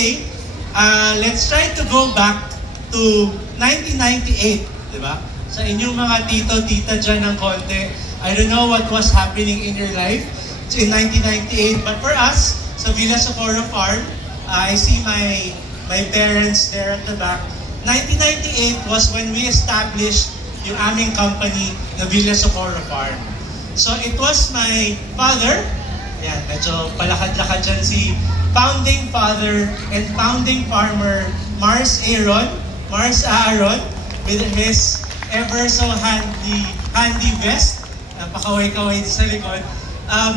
today, let's try to go back to 1998, di ba? Sa inyong mga tito-tita dyan ng konti, I don't know what was happening in your life in 1998, but for us, sa Villa Socorro Farm, I see my parents there at the back. 1998 was when we established yung aming company na Villa Socorro Farm. So it was my father, yan, medyo palakad-lakad dyan si founding father and founding farmer Mars Aaron, with his ever so handy vest, napakaway-kaway sa likod.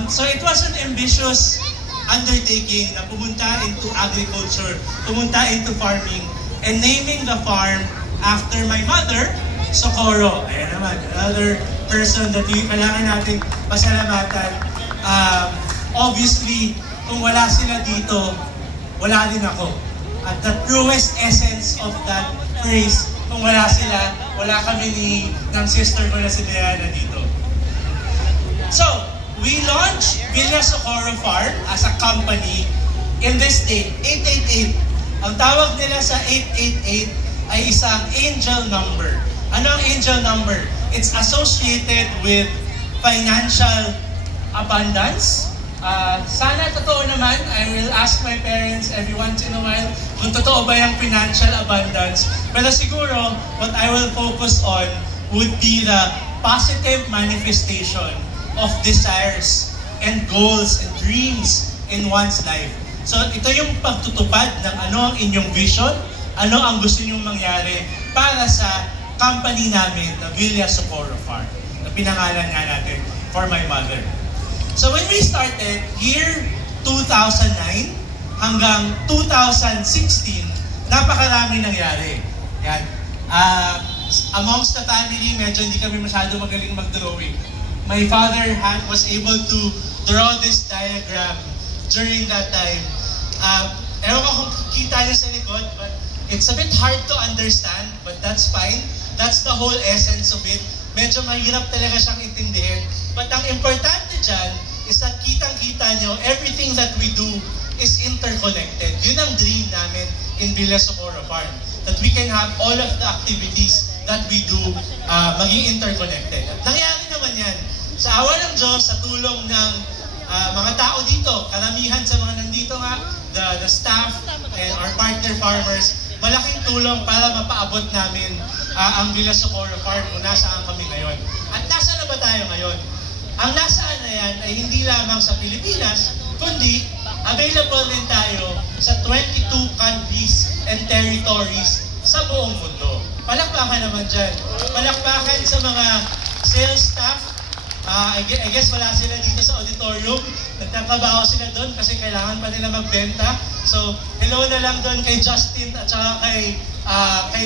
So it was an ambitious undertaking na pumunta into agriculture, pumunta into farming, and naming the farm after my mother, Socorro. Ayan naman, another person that kailangan natin pasalamatan. Obviously, kung wala sila dito, wala din ako. At the truest essence of that phrase, kung wala sila, wala kami ng sister ko na si Diana dito. So, we launched Villa Socorro Farm as a company in this date, 888. Ang tawag nila sa 888 ay isang angel number. Ano ang angel number? It's associated with financial abundance. Sana totoo naman, I will ask my parents every once in a while kung totoo ba yung financial abundance. Pero siguro, what I will focus on would be the positive manifestation of desires and goals and dreams in one's life. So ito yung pagtutupad ng ano ang inyong vision, ano ang gusto nyong mangyari para sa company namin na Villa Socorro Farm, na pinangalan nga natin for my mother. So when we started, year 2009 hanggang 2016, napakarami nangyari. Yan. Amongst the family, medyo hindi kami masyado magaling mag-drawing. My father was able to draw this diagram during that time. Ewan ko kung kita niya sa likod, but it's a bit hard to understand, but that's fine. That's the whole essence of it. Medyo mahirap talaga siyang intindihin. But ang importante dyan is that kitang-kita nyo, everything that we do is interconnected. Yun ang dream namin in Villa Socorro Farm. That we can have all of the activities that we do maging interconnected. At nangyari naman yan. Sa awa ng Diyos, sa tulong ng mga tao dito, karamihan sa mga nandito nga, the staff and our partner farmers, malaking tulong para mapaabot namin ang Villa Socorro Farm kung nasaan kami ngayon. At nasa na ba tayo ngayon? Ang nasaan na yan ay hindi lamang sa Pilipinas, kundi available rin tayo sa 22 countries and territories sa buong mundo. Palakpakan naman dyan. Palakpakan sa mga sales staff. I guess wala sila dito sa auditorium. Nagtatrabaho sila doon kasi kailangan pa nila magbenta. So, hello na lang doon kay Justin at saka kay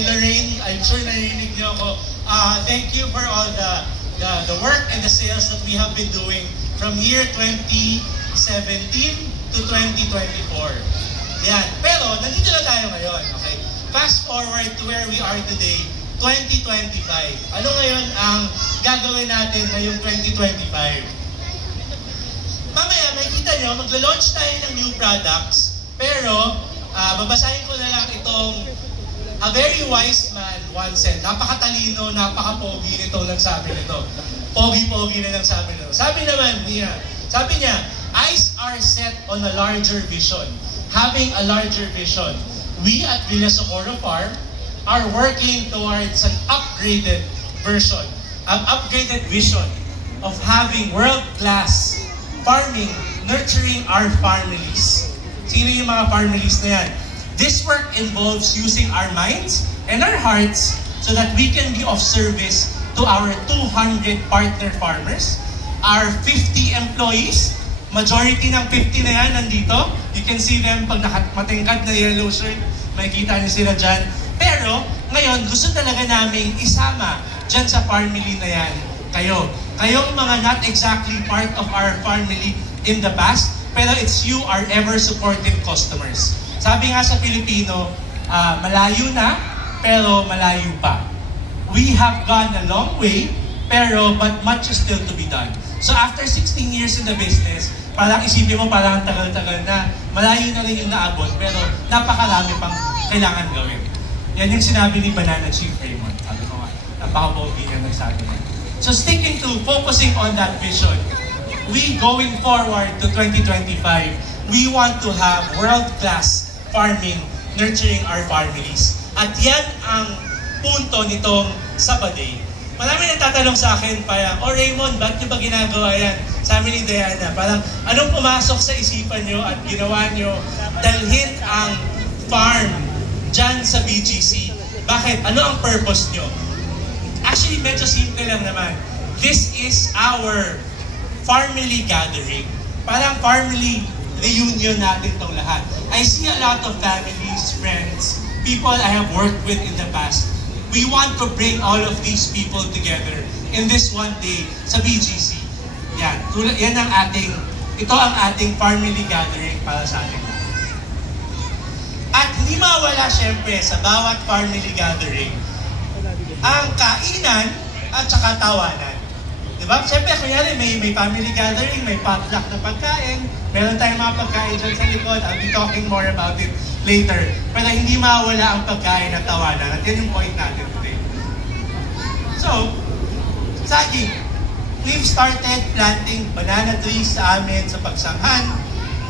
Lorraine. I'm sure narinig niyo ako. Thank you for all the work and the sales that we have been doing from year 2017 to 2024. Yan. Pero, nandito na tayo ngayon. Okay? Fast forward to where we are today, 2025. Ano ngayon ang gagawin natin ngayong 2025? Mamaya, makikita nyo, magla-launch tayo ng new products, pero babasahin ko na lang itong a very wise man once said. Napakatalino, napaka-pogi nito nagsabi nito. Pogi-pogi na nagsabi nito. Sabi niya, eyes are set on a larger vision. Having a larger vision, we at Villa Socorro Farm are working towards an upgraded version, an upgraded vision of having world-class farming, nurturing our families. Sino yung mga families na yan? This work involves using our minds and our hearts so that we can be of service to our 200 partner farmers, our 50 employees. Majority ng 50 na yan nandito. You can see them pag matingkad na yellow shirt. Makikita niyo sila dyan. Pero, ngayon, gusto talaga namin isama dyan sa family na yan. Kayong mga not exactly part of our family in the past, pero it's you, our ever supportive customers. Sabi nga sa Pilipino, malayo na, pero malayo pa. We have gone a long way, but much is still to be done. So after 16 years in the business, parang isipin mo parang tagal-tagal na, malayo na rin yung naabot, pero napakarami pang kailangan gawin. Yan yung sinabi ni Banana Chief Raymond. Sabi ko nga, napaka-pogi niya nagsabi niya. So sticking to focusing on that vision, we going forward to 2025, we want to have world-class farming, nurturing our families. At yan ang punto nitong Sabaday. Marami nagtatanong sa akin, parang, Raymond, ba't nyo ba ginagawa yan? Sabi ni Diana, parang, anong pumasok sa isipan nyo at ginawa nyo dalhin ang farm dyan sa BGC? Bakit? Ano ang purpose nyo? Actually, medyo simple lang naman. This is our family gathering. Parang family reunion natin tong lahat. I see a lot of families, friends, people I have worked with in the past. We want to bring all of these people together in this one day sa BGC. Yan. Ito ang ating family gathering para sa atin. At hindi mawala syempre sa bawat family gathering ang kainan at saka tawanan. Diba? Siyempre, kunyari, may family gathering, may potluck na pagkain, meron tayong mga pagkain dyan sa likod. I'll be talking more about it later. Pero hindi mawala ang pagkain at tawanan. At yan yung point natin today. So, saging. We've started planting banana trees sa amin sa Pagsanghan.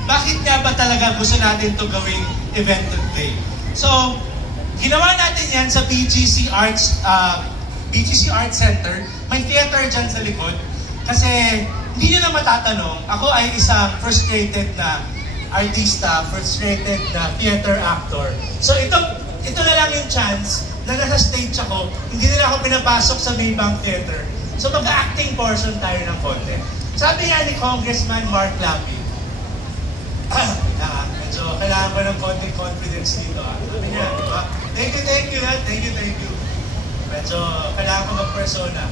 Bakit nga ba talaga gusto natin to gawing event today? So, ginawa natin yan sa BGC Arts Center. May theater dyan sa likod. Kasi hindi nyo na matatanong, ako ay isang frustrated na artista, frustrated na theater actor. So ito na lang yung chance na nasa stage ako, hindi nila ako pinapasok sa Maybank Theater. So mag-acting portion tayo ng konti. Sabi nga ni Congressman Mark Lapi, medyo kailangan ko ng konting confidence dito. Sabi niya, diba? Thank you. Medyo kailangan ko mag-persona.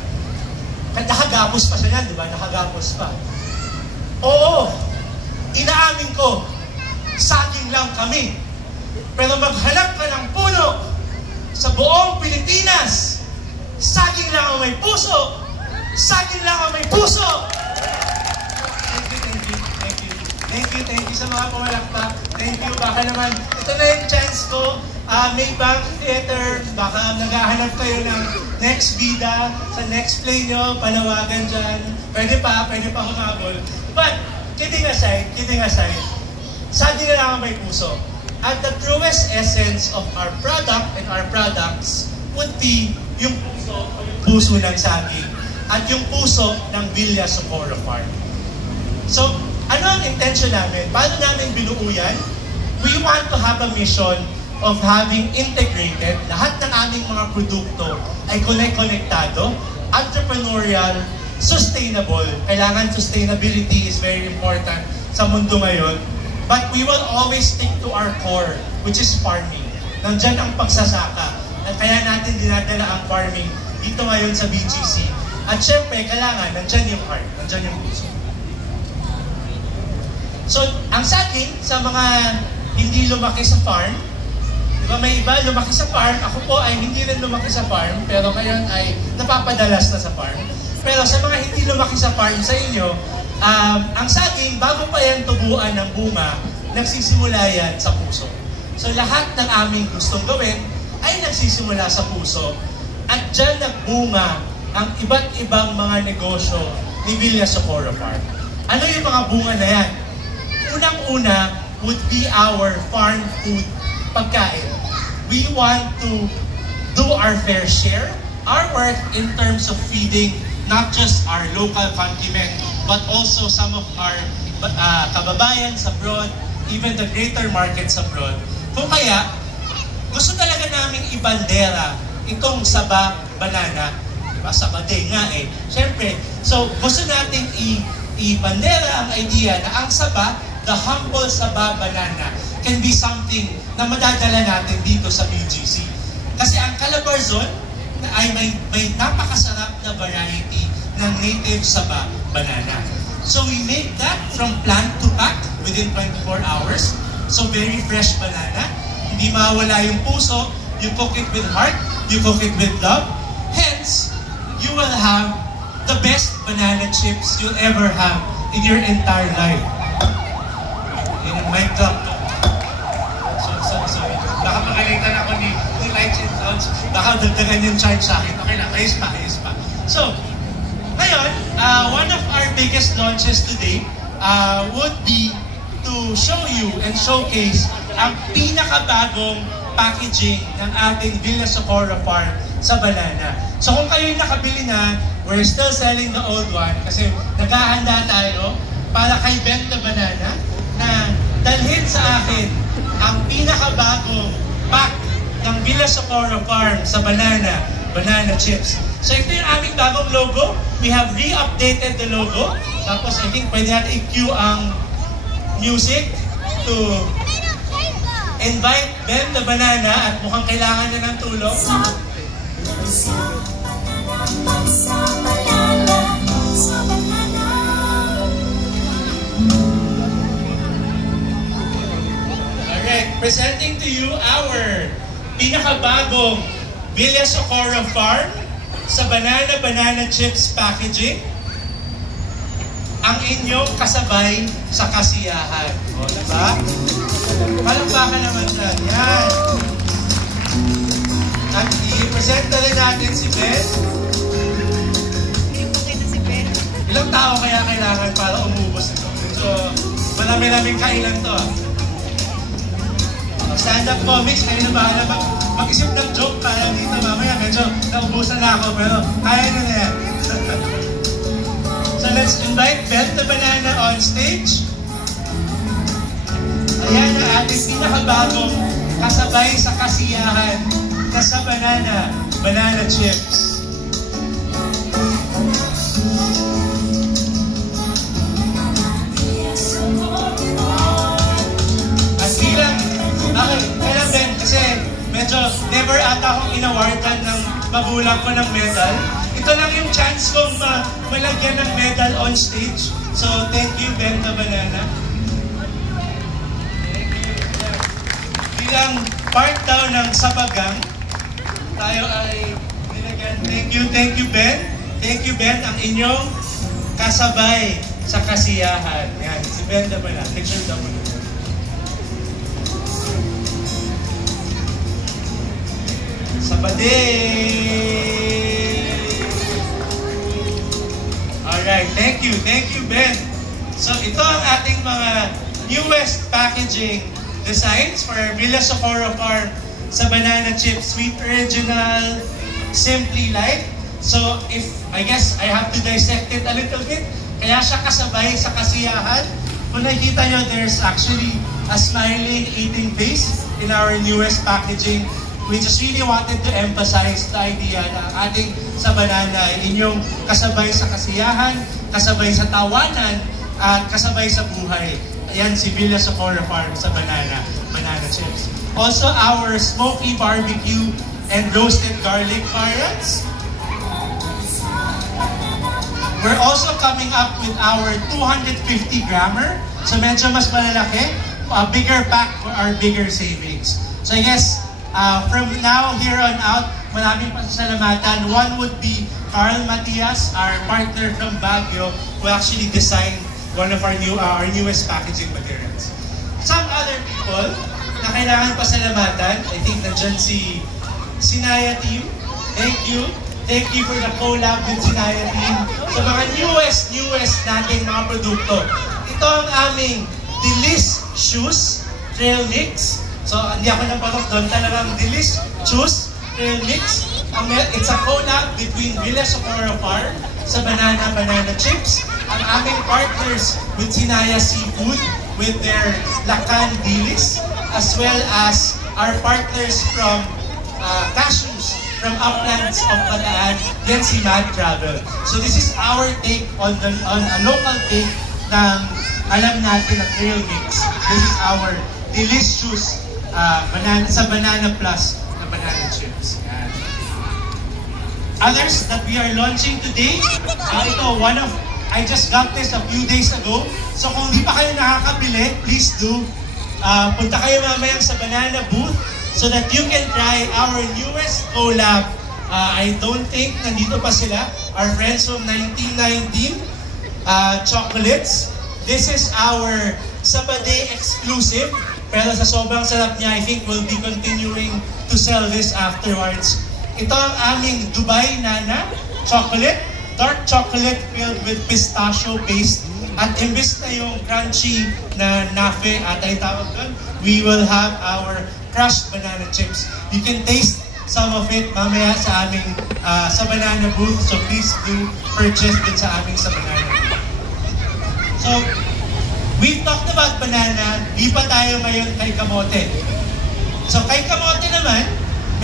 Nakagapos pa siya yan, di ba? Nakagapos pa. Oo, inaamin ko, saging lang kami. Pero maghanap ka ng puno sa buong Pilipinas, saging lang ang may puso. Saging lang ang may puso. Thank you sa mga pumalakpak. Thank you. Baka naman, ito na yung chance ko. Maybank Theater, baka naghahanap kayo ng next bida, sa next play nyo, panawagan dyan. Pwede pa humabol. But, kidding aside, saging na lang ang may puso. At the truest essence of our product and our products would be yung puso ng saging at yung puso ng Villa Socorro Farm. So, ano ang intention namin? Paano namin binuo yan? We want to have a mission of having integrated, lahat ng aming mga produkto ay konektado, entrepreneurial, sustainable. Kailangan sustainability is very important sa mundo ngayon. But we will always stick to our core, which is farming. Nandyan ang pagsasaka. At kaya natin dinadala ang farming dito ngayon sa BGC. At syempre, kailangan, nandyan yung heart, nandyan yung puso. So, ang saging sa mga hindi lumaki sa farm, diba may iba lumaki sa farm, ako po ay hindi rin lumaki sa farm, pero ngayon ay napapadalas na sa farm. Pero sa mga hindi lumaki sa farm sa inyo, ang saging, bago pa yan tubuan ng bunga, nagsisimula yan sa puso. So lahat ng aming gustong gawin ay nagsisimula sa puso. At dyan nagbunga ang iba't ibang mga negosyo ni Villa Socorro Farm. Ano yung mga bunga na yan? Unang-una would be our farm food pagkain. We want to do our fair share, our work in terms of feeding not just our local countrymen, but also some of our kababayans abroad, even the greater markets abroad. Kung kaya, gusto talaga namin ibandera itong Saba Banana. Diba? Sabaday nga eh. Siyempre, so gusto natin ibandera ang idea na ang Saba, the humble Saba Banana, can be something na madadala natin dito sa BGC. Kasi ang Calabarzon ay may napakasarap na variety ng native Saba Banana. So we make that from plant to pack within 24 hours. So very fresh banana. Hindi mawala yung puso. You cook it with heart. You cook it with love. Hence, you will have the best banana chips you'll ever have in your entire life. In my cup. Baka pagalitan ako ni Lights and Sounds. Baka dagdagan yung charge sa akin. Okay lang, ayos pa. So, ngayon, one of our biggest launches today would be to show you and showcase ang pinakabagong packaging ng ating Villa Socorro Farm sa Banana. So kung kayo'y nakabili na, we're still selling the old one kasi naghahanda tayo para kay Ben the Banana na dalhin sa akin ang pinakabagong pack ng Villa Socorro Farm sa banana chips. So ito yung aming bagong logo. We have re-updated the logo. Tapos I think pwede natin i-cue ang music to invite Ben the Banana at mukhang kailangan niya ng tulong. Alright, presenting to you our pinakabagong Villa Socorro Farm sa banana chips packaging. Ang inyong kasabay sa kasiyahan. O, diba? Palakpakan naman dyan. Yan. At i-present na rin natin si Ben. Ilang tao kaya kailangan para umubos ito? Medyo marami-raming kailan to. Stand-up comics, kayo na bahala mag-isip ng joke para dito. Mamaya medyo naubusan na ako, pero kaya na yan. So let's invite Ben the Banana on stage. Ayan ang ating pinakabagong kasabay sa kasiyahan na sa banana chips. At bilang, kailan Ben, kasi medyo never ata akong inawardan ng magulang ko ng medal. Ito lang yung chance kong malagyan ng medal on stage. So, thank you, Ben the Banana. Thank you. Bilang part daw ng sabagang, tayo ay nilagyan. Thank you, Ben. Thank you, Ben, ang inyong kasabay sa kasiyahan. Yan, si Ben the Banana. Picture daw mo. Sabade! Alright, thank you, Ben. So ito ang ating mga newest packaging designs for Villa Socorro Farm sa banana chips, sweet original, simply light. So I guess I have to dissect it a little bit. Kaya siya kasabay sa kasiyahan. Kung nakikita nyo, there's actually a smiling, eating face in our newest packaging. We just really wanted to emphasize the idea na ating sa banana, inyong kasabay sa kasiyahan, kasabay sa tawanan, at kasabay sa buhay. Ayan si Villa Socorro Farm sa banana chips. Also, our smoky barbecue and roasted garlic variants. We're also coming up with our 250 grammer. So medyo mas malalaki, a bigger pack for our bigger savings. So I guess, from now, here on out, maraming pasasalamatan. One would be Carl Matias, our partner from Baguio, who actually designed one of our newest packaging materials. Some other people na kailangan pasalamatan, I think nandyan si Sinaya Team. Thank you. Thank you for the collab with Sinaya Team. Sa mga newest nating mga produkto. Ito ang aming Delish Shoes Trail Mix. So, hindi ako napatok doon. Talagang Delicious Trail Mix. It's a collab between Villa Socorro Farm sa banana chips. Ang aming partners with Sinaya Seafood with their Lacan Dilis, as well as our partners from Cashews from Uplands of Bataan, yan si Mad Travel. So this is our take on a local take ng alam natin na trail mix. This is our delicious banana plus na banana chips. Yan. Others that we are launching today, I just got this a few days ago. So kung di pa kayo nakakabili, please do. Punta kayo mamayang sa banana booth so that you can try our newest collab. I don't think nandito pa sila. Our friends from 1919 chocolates. This is our Sabade exclusive Pero sa sobrang sarap niya, I think we'll be continuing to sell this afterwards. Ito ang aming Dubai Nana chocolate, dark chocolate filled with pistachio paste. At imbis na yung crunchy na nafe at ay tawag doon, we will have our crushed banana chips. You can taste some of it mamaya sa aming sa banana booth. So please do purchase din sa aming sa banana booth. So, we've talked about banana, lipat tayo ngayon kay kamote. So kay kamote naman,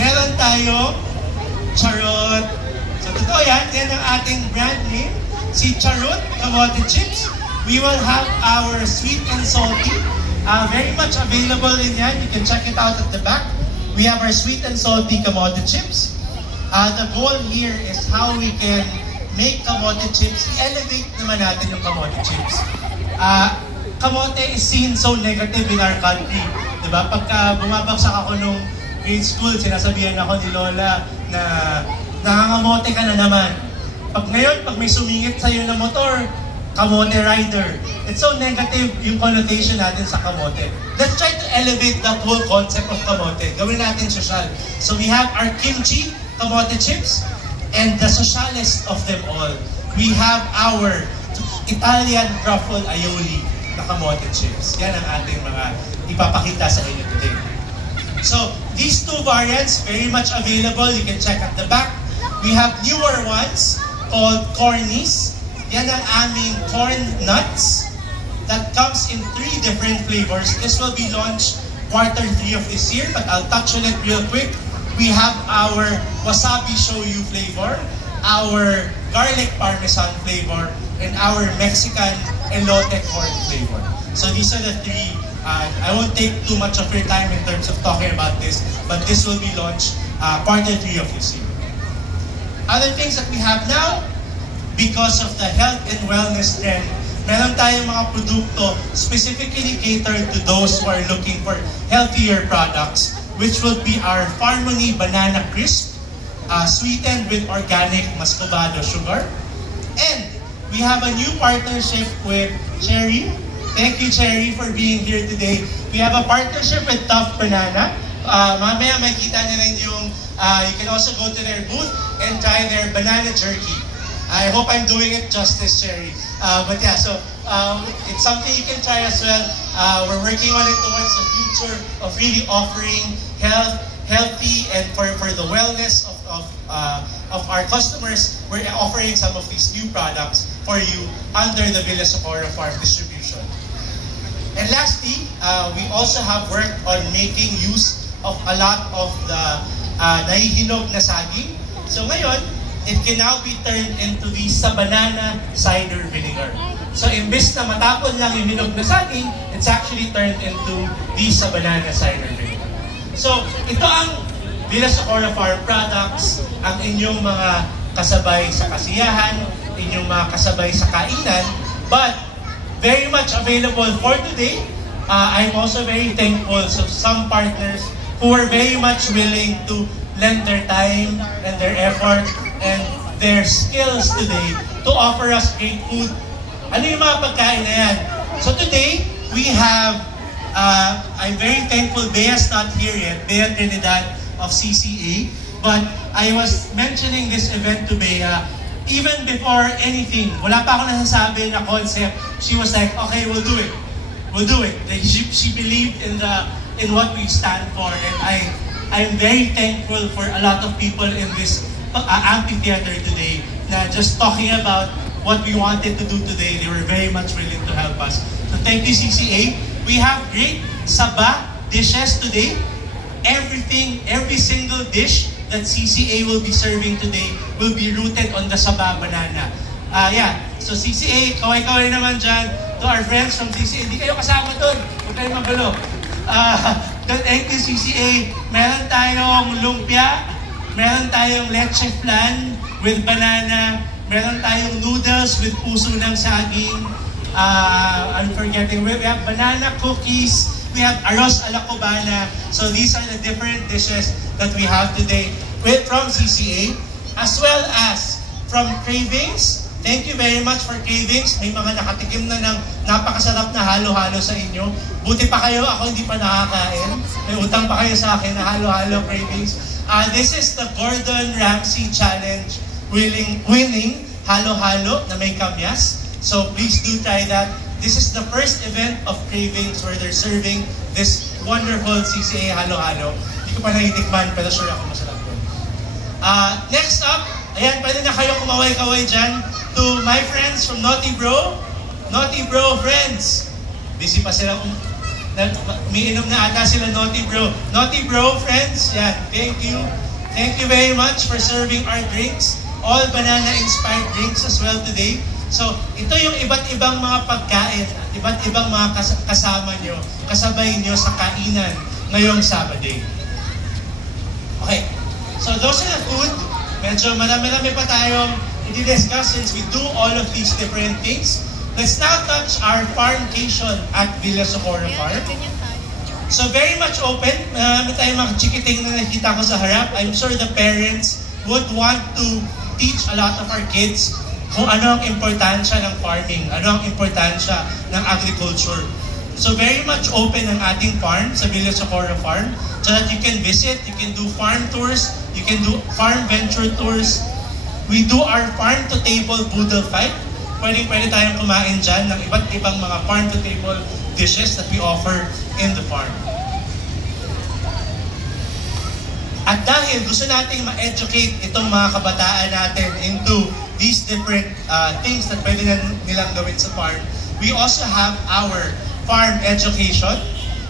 meron tayo Charot. So totoo yan ang ating brand name, si Charot Kamote Chips. We will have our sweet and salty, very much available in yan. You can check it out at the back. We have our sweet and salty kamote chips. The goal here is how we can make kamote chips, i-elevate naman natin yung kamote chips. Kamote is seen so negative in our country. Diba? Pagka bumabagsak ako nung grade school, sinasabihan ako ni Lola na nangangamote ka na naman. Pag may sumingit sa'yo na motor, kamote rider. It's so negative yung connotation natin sa kamote. Let's try to elevate that whole concept of kamote. Gawin natin social. So we have our kimchi kamote chips, and the socialist of them all, we have our Italian truffle aioli na kamote chips. Yan ang ating mga ipapakita sa inyo today. So, these two variants, very much available. You can check at the back. We have newer ones called cornies. Yan ang aming corn nuts that comes in 3 different flavors. This will be launched Q3 of this year, but I'll touch on it real quick. We have our wasabi shoyu flavor, our garlic parmesan flavor, and our Mexican elote corn flavor. So these are the 3. I won't take too much of your time in terms of talking about this, but this will be launched Q3 of this year. Other things that we have now, because of the health and wellness trend, meron tayong mga produkto specifically catered to those who are looking for healthier products, which will be our Farmony Banana Crisp, sweetened with organic muscovado sugar. And we have a new partnership with Cherry. Thank you, Cherry, for being here today. We have a partnership with Tough Banana. Mamaya makita niyo rin yung, you can also go to their booth and try their banana jerky. I hope I'm doing it justice, Cherry. But yeah, so it's something you can try as well. We're working on it towards the future of really offering healthy and for the wellness of our customers. We're offering some of these new products for you under the Villa Socorro Farm distribution. And lastly, we also have worked on making use of a lot of the nahihinog na saging. So ngayon, it can now be turned into the banana cider vinegar. So imbes na matapon lang yung hinog na saging, it's actually turned into the banana cider vinegar. So ito ang Villa Socorro Farm products, ang inyong mga kasabay sa kasiyahan, inyong mga kasabay sa kainan, but very much available for today. I'm also very thankful to some partners who are very much willing to lend their time and their effort and their skills today to offer us great food. Ano yung mga pagkain na yan? So today, we have, I'm very thankful Bea's not here yet, Bea Trinidad of CCA, but I was mentioning this event to Bea even before anything. Wala pa ako nasasabi na concept. She was like, okay, we'll do it. We'll do it. Like, she believed in what we stand for, and I'm very thankful for a lot of people in this amphitheater today na just talking about what we wanted to do today. They were very much willing to help us. So thank you, CCA. We have great saba dishes today. Every single dish that CCA will be serving today will be rooted on the saba banana. Yeah, so CCA, kaway-kaway naman dyan. To our friends from CCA, hindi kayo kasama doon. Huwag kayo magulo. Thank you, CCA. Meron tayong lumpia, meron tayong leche flan with banana, meron tayong noodles with puso ng saging. I'm forgetting, we have banana cookies, we have arroz a la cubana. So these are the different dishes that we have today from CCA, as well as from Cravings. Thank you very much for Cravings. May mga nakatikim na ng napakasarap na halo-halo sa inyo. Buti pa kayo, ako hindi pa nakakain. May utang pa kayo sa akin na halo-halo Cravings. This is the Gordon Ramsay Challenge winning halo-halo na may kamyas. So please do try that. This is the first event of Cravings where they're serving this wonderful CCA halo-halo. Hindi ko pa naitikman, pero sure ako masarap yun. Next up, ayan, pwede na kayo kumaway-kaway dyan to my friends from Naughty Bro. Naughty Bro friends. Busy pa sila. Umiinom na ata sila Naughty Bro. Naughty Bro friends, yan, thank you. Thank you very much for serving our drinks. All banana-inspired drinks as well today. So, ito yung iba't ibang mga pagkain, iba't ibang mga kasama nyo, kasabay nyo sa kainan ngayong Sabado. Okay, so those are the food. Medyo marami-rami pa tayong i-discuss since we do all of these different things. Let's now touch our farmcation at Villa Socorro Farm. So very much open. Marami tayong mga chikiting na nakita ko sa harap. I'm sure the parents would want to teach a lot of our kids kung ano ang importansya ng farming, ano ang importansya ng agriculture. So very much open ang ating farm sa Villa Socorro Farm so that you can visit, you can do farm tours, you can do farm venture tours. We do our farm-to-table boodle fight. Pwede tayong kumain dyan ng iba't ibang mga farm-to-table dishes that we offer in the farm. At dahil gusto nating ma-educate itong mga kabataan natin into these different things that pwede nilang gawin sa farm, we also have our farm education.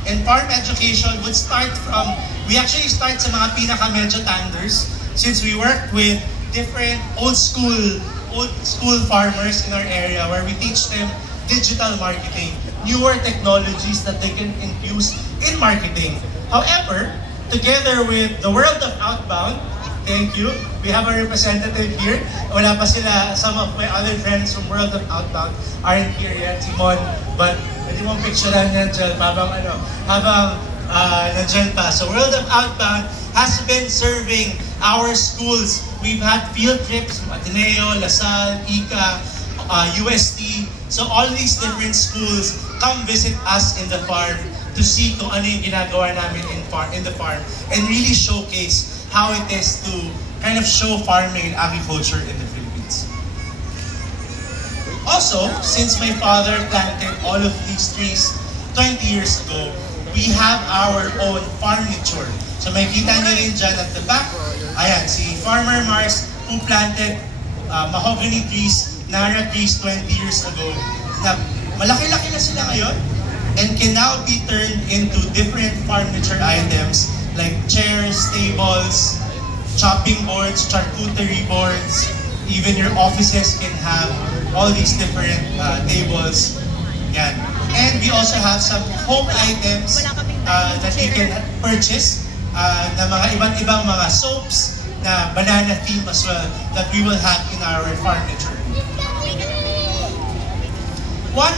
And farm education would start from, we actually start sa mga pinaka-medyo tanders since we work with different old school farmers in our area where we teach them digital marketing, newer technologies that they can infuse in marketing. However, together with the World of Outbound, thank you, we have a representative here. Wala pa sila, some of my other friends from World of Outbound aren't here yet, Simon, but pwede mong picturean yan dyan habang nandyan pa. So World of Outbound has been serving our schools. We've had field trips from Ateneo, LaSalle, ICA, UST. So all these different schools come visit us in the farm to see kung ano yung ginagawa namin in the farm and really showcase how it is to kind of show farming and agriculture in the Philippines. Also, since my father planted all of these trees 20 years ago, we have our own farmniture. So may kita nyo rin dyan at the back. Ayan, si Farmer Mars who planted mahogany trees, Nara trees 20 years ago. Na malaki-laki na sila ngayon and can now be turned into different farmniture items like chairs, tables, chopping boards, charcuterie boards. Even your offices can have all these different tables. Yan. And we also have some home items that you can purchase na mga iba't ibang mga soaps na banana theme as well that we will have in our furniture. One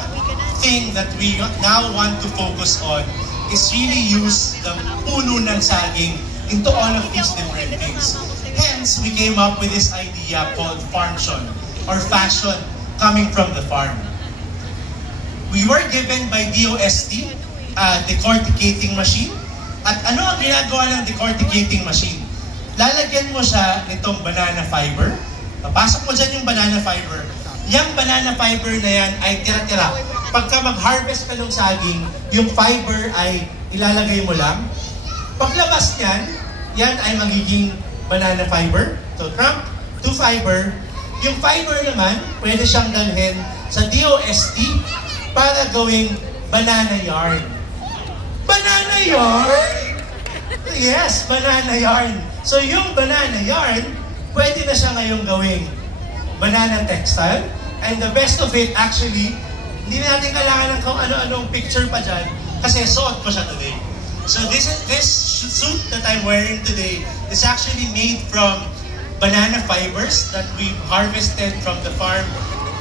thing that we now want to focus on is really use the puno ng saging into all of these different things. Hence, we came up with this idea called Farmshon, or fashion coming from the farm. We were given by DOST a decorticating machine. At ano ang ginagawa ng decorticating machine? Lalagyan mo siya nitong banana fiber. Papasok mo dyan yung banana fiber. Yung banana fiber na yan ay tira-tira. Pagka mag-harvest ka ng saging, yung fiber ay ilalagay mo lang. Paglabas niyan, yan ay magiging banana fiber. So, trunk to fiber. Yung fiber naman, pwede siyang dalhin sa DOST para gawing banana yarn. Banana yarn? Yes, banana yarn. So yung banana yarn, pwede na siya ngayong gawing banana textile. And the best of it, actually, hindi natin kailangan ng kung ano-anong picture pa dyan kasi suot ko siya today. So this suit that I'm wearing today is actually made from banana fibers that we've harvested from the farm,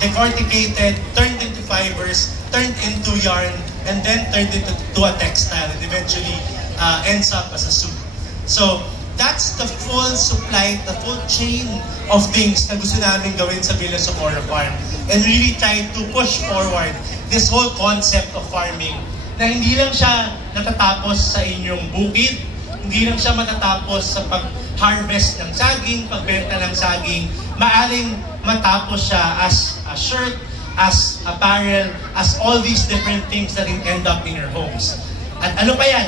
decorticated, turned into fibers, turned into yarn, and then turned into a textile and eventually ends up as a suit. So that's the full supply, the full chain of things na gusto namin gawin sa Villa Socorro Farm. And really try to push forward this whole concept of farming na hindi lang siya natatapos sa inyong bukid, hindi lang siya matatapos sa pag-harvest ng saging, pagbenta ng saging, maaring matapos siya as a shirt, as apparel, as all these different things that end up in your homes. At ano pa yan?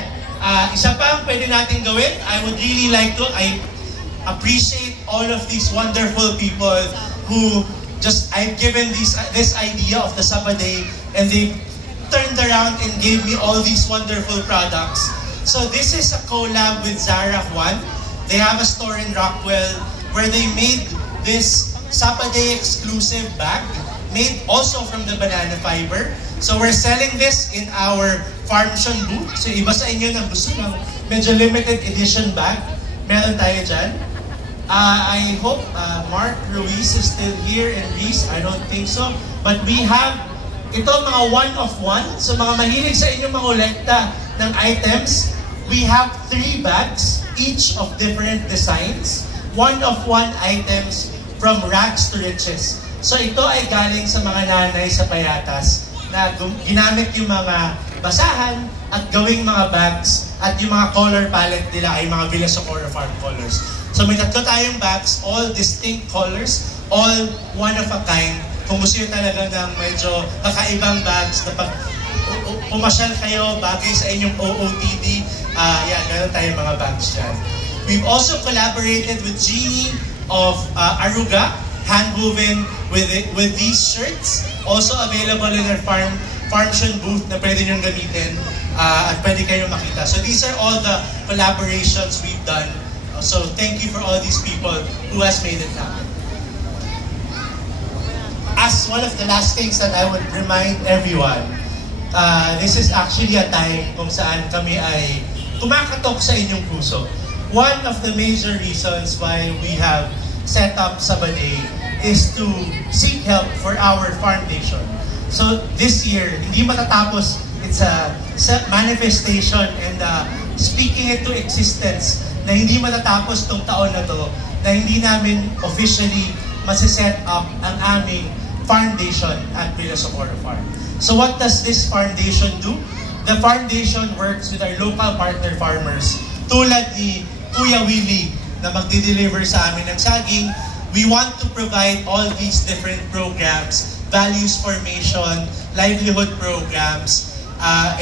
Isa pa ang pwede natin gawin. I would really like to, I appreciate all of these wonderful people who I've given this idea of the Sabaday, and they turned around and gave me all these wonderful products. So this is a collab with Zara Juan. They have a store in Rockwell where they made this Sabaday exclusive bag, made also from the banana fiber. So we're selling this in our Farmshon booth. So iba sa inyo na gusto ng medyo limited edition bag, meron tayo dyan. I hope Mark Ruiz is still here, and Reese, I don't think so. But we have ito mga one of one. So mga mahilig sa inyong mangolekta ng items, we have 3 bags, each of different designs. One of one items from rags to riches. So ito ay galing sa mga nanay sa Payatas na ginamit yung mga basahan at gawing mga bags, at yung mga color palette nila ay mga Villa Socorro Farm colors. So may 3 tayong bags, all distinct colors, all one of a kind. Kung gusto nyo talaga ng medyo kakaibang bags na pag pumasyal kayo, bagay sa inyong OOTD, gano'n tayong mga bags dyan. We've also collaborated with Jeannie of Aruga, hand-woven with these shirts, also available in our Farmshon booth na pwede nyo gamitin at pwede kayo makita. So these are all the collaborations we've done. So thank you for all these people who has made it happen. As one of the last things that I would remind everyone, this is actually a time kung saan kami ay kumakatok sa inyong puso. One of the major reasons why we have set up Sabaday is to seek help for our foundation. So this year, hindi matatapos. It's a manifestation and speaking it to existence na hindi matatapos tong taon na to, na hindi namin officially masiset up ang aming foundation at Villa Socorro Farm. So what does this foundation do? The foundation works with our local partner farmers tulad ni Kuya Willie na magdi-deliver sa amin ng saging. We want to provide all these different programs, values formation, livelihood programs,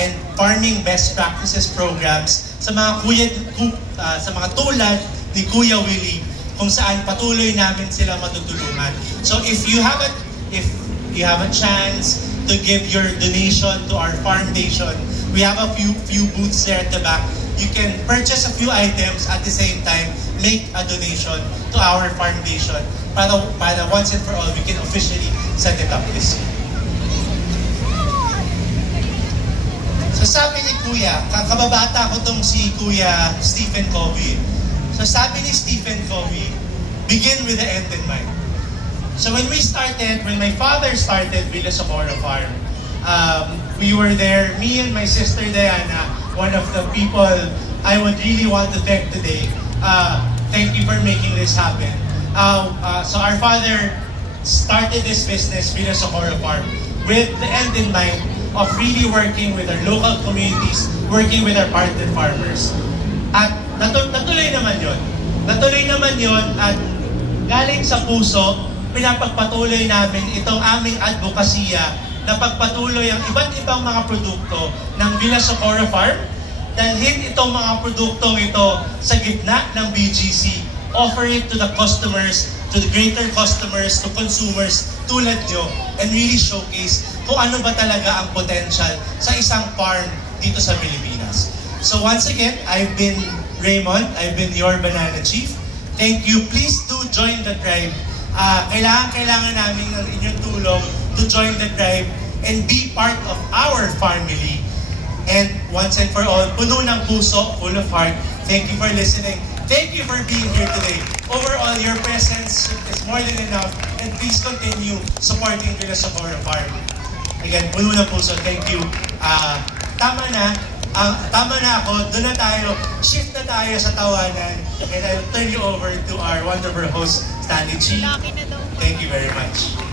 and farming best practices programs sa mga tulad ni Kuya Willie, kung saan patuloy namin sila matutulungan. So if you have a chance to give your donation to our foundation, we have a few booths there at the back. You can purchase a few items at the same time, make a donation to our foundation para once and for all, we can officially set it up this year. So sabi ni Kuya, kababata ko tong si Kuya Stephen Covey. So sabi ni Stephen Covey, begin with the end in mind. So when my father started Villa Socorro Farm, we were there, me and my sister Diana, one of the people I would really want to thank today. Thank you for making this happen. So our father started this business, Villa Socorro Farm, with the end in mind of really working with our local communities, working with our partner farmers. At natuloy naman yun. Natuloy naman yun at galing sa puso, pinapagpatuloy namin itong aming advokasya na pagpatuloy ang iba't ibang mga produkto ng Villa Socorro Farm, dalhin itong mga produktong ito sa gitna ng BGC, offer it to the customers, to the greater customers, to consumers tulad nyo, and really showcase kung ano ba talaga ang potential sa isang farm dito sa Pilipinas. So once again, I've been Raymond, I've been your Banana Chief. Thank you. Please do join the tribe. Kailangan namin ng inyong tulong to join the tribe and be part of our family. And once and for all, puno ng puso, full of heart, thank you for listening. Thank you for being here today. Overall, your presence is more than enough, and please continue supporting Villa Socorro Farm. Again, puno ng puso, thank you. Tama na, Tama na ako, doon na tayo, shift na tayo sa tawanan. And I will turn you over to our wonderful host, Stanley G. Thank you very much.